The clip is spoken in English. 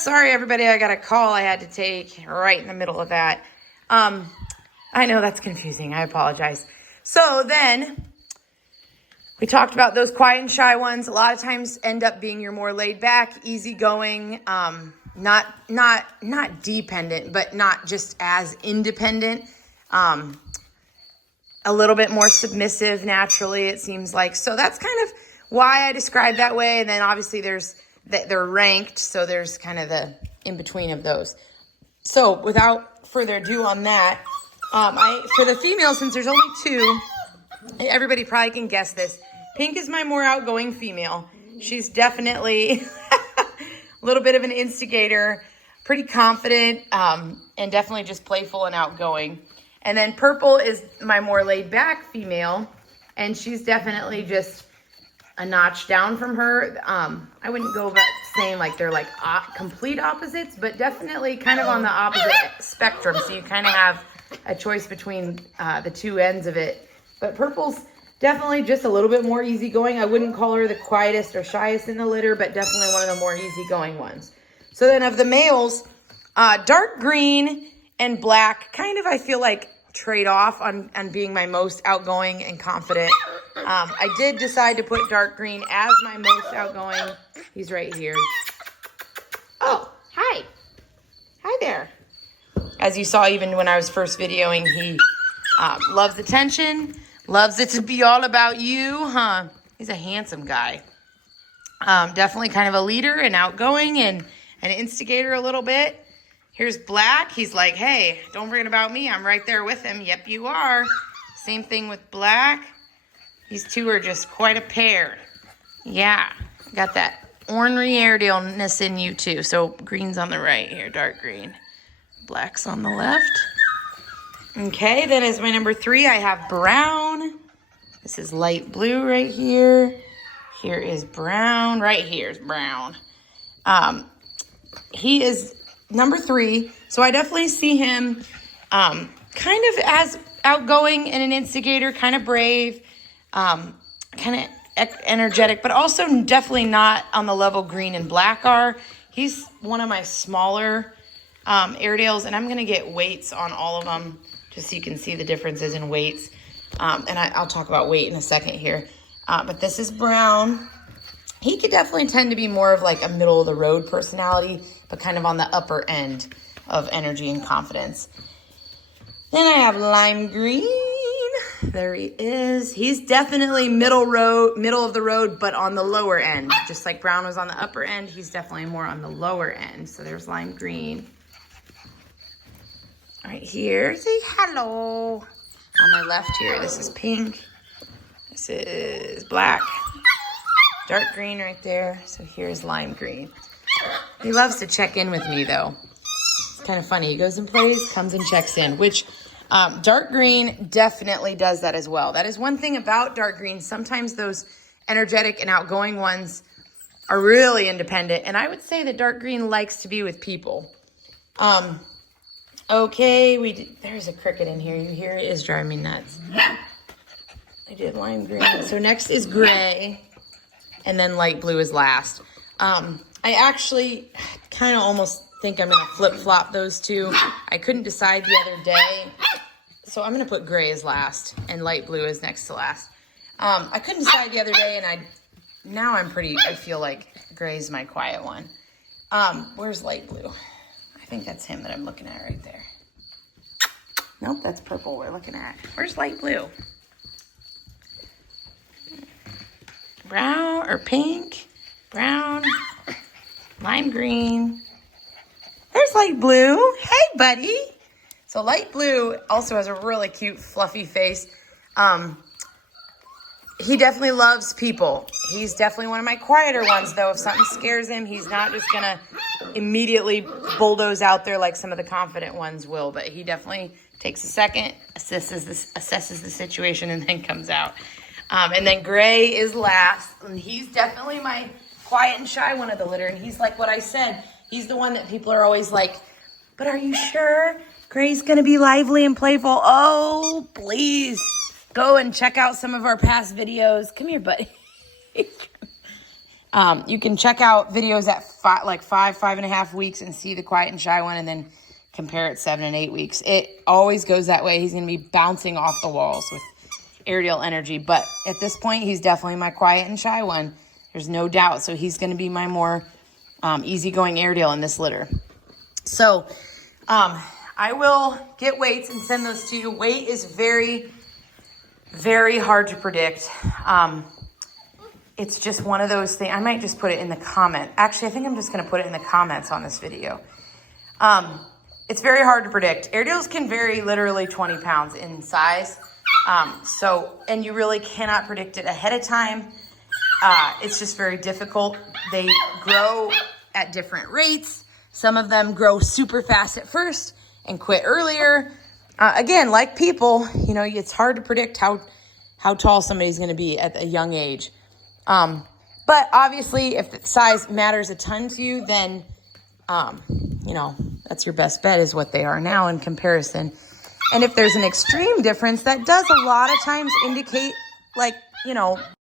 Sorry, everybody, I got a call I had to take right in the middle of that. I know that's confusing. I apologize. So then we talked about those quiet and shy ones. A lot of times end up being your more laid back, easygoing, not dependent, but not just as independent. A little bit more submissive naturally, it seems like. So that's kind of why I describe that way. And then obviously they're ranked, so there's kind of the in between of those. So without further ado on that, for the females, since there's only two, everybody probably can guess this. Pink is my more outgoing female. She's definitely a little bit of an instigator, pretty confident, and definitely just playful and outgoing. And then purple is my more laid back female, and she's definitely just a notch down from her. I wouldn't go about saying like they're like complete opposites, but definitely kind of on the opposite spectrum. So you kind of have a choice between the two ends of it. But purple's definitely just a little bit more easygoing. I wouldn't call her the quietest or shyest in the litter, but definitely one of the more easygoing ones. So then of the males, dark green and black kind of, I feel like, trade off on being my most outgoing and confident. I did decide to put dark green as my most outgoing. He's right here. Oh, hi. Hi there. As you saw, even when I was first videoing, he loves attention, loves it to be all about you, huh? He's a handsome guy. Definitely kind of a leader and outgoing and an instigator a little bit. Here's black. He's like, hey, don't forget about me. I'm right there with him. Yep, you are. Same thing with black. These two are just quite a pair. Yeah, got that ornery Airedale-ness in you too. So green's on the right here, dark green. Black's on the left. Okay, then as my number 3, I have brown. This is light blue right here. Here is brown. Right here is brown. He is number 3. So I definitely see him kind of as outgoing and an instigator, kind of brave, kind of energetic, but also definitely not on the level green and black are. He's one of my smaller Airedales, and I'm going to get weights on all of them just so you can see the differences in weights. And I'll talk about weight in a second here. But this is brown. He could definitely tend to be more of like a middle of the road personality, but kind of on the upper end of energy and confidence. Then I have lime green. There he is. He's definitely middle of the road, but on the lower end. Just like brown was on the upper end, he's definitely more on the lower end. So there's lime green. Right here, say hello. On my left here, this is pink. This is black. Dark green right there. So here's lime green. He loves to check in with me though. It's kind of funny. He goes and plays, comes and checks in, which dark green definitely does that as well. That is one thing about dark green. Sometimes those energetic and outgoing ones are really independent. And I would say that dark green likes to be with people. Okay, there's a cricket in here. You hear it? Is driving me nuts. I did lime green. So next is gray, and then light blue is last. I actually kind of almost think I'm going to flip-flop those two. I couldn't decide the other day, so I'm going to put gray as last, and light blue is next to last. I couldn't decide the other day, and I feel like gray's my quiet one. Where's light blue? I think that's him that I'm looking at right there. Nope, that's purple we're looking at. Where's light blue? Brown or pink, brown, lime green. There's light blue. Hey, buddy. So light blue also has a really cute, fluffy face. He definitely loves people. He's definitely one of my quieter ones, though. If something scares him, he's not just going to immediately bulldoze out there like some of the confident ones will. But he definitely takes a second, assesses the situation, and then comes out. And then gray is last. And he's definitely my quiet and shy one of the litter. And he's like what I said. He's the one that people are always like, but are you sure Gray's going to be lively and playful? Oh, please. Go and check out some of our past videos. Come here, buddy. You can check out videos at 5.5 weeks and see the quiet and shy one, and then compare it 7 and 8 weeks. It always goes that way. He's going to be bouncing off the walls with Airedale energy, but at this point, he's definitely my quiet and shy one. There's no doubt. So he's going to be my more easygoing Airedale in this litter. So I will get weights and send those to you. Weight is very, very hard to predict. It's just one of those things. I might just put it in the comment. Actually, I think I'm just going to put it in the comments on this video. It's very hard to predict. Airedales can vary literally 20 pounds in size. And you really cannot predict it ahead of time. It's just very difficult. They grow at different rates. Some of them grow super fast at first and quit earlier. Again, like people, you know, it's hard to predict how tall somebody's going to be at a young age. But obviously, if the size matters a ton to you, then, you know, that's your best bet is what they are now in comparison. And if there's an extreme difference, that does a lot of times indicate, like, you know,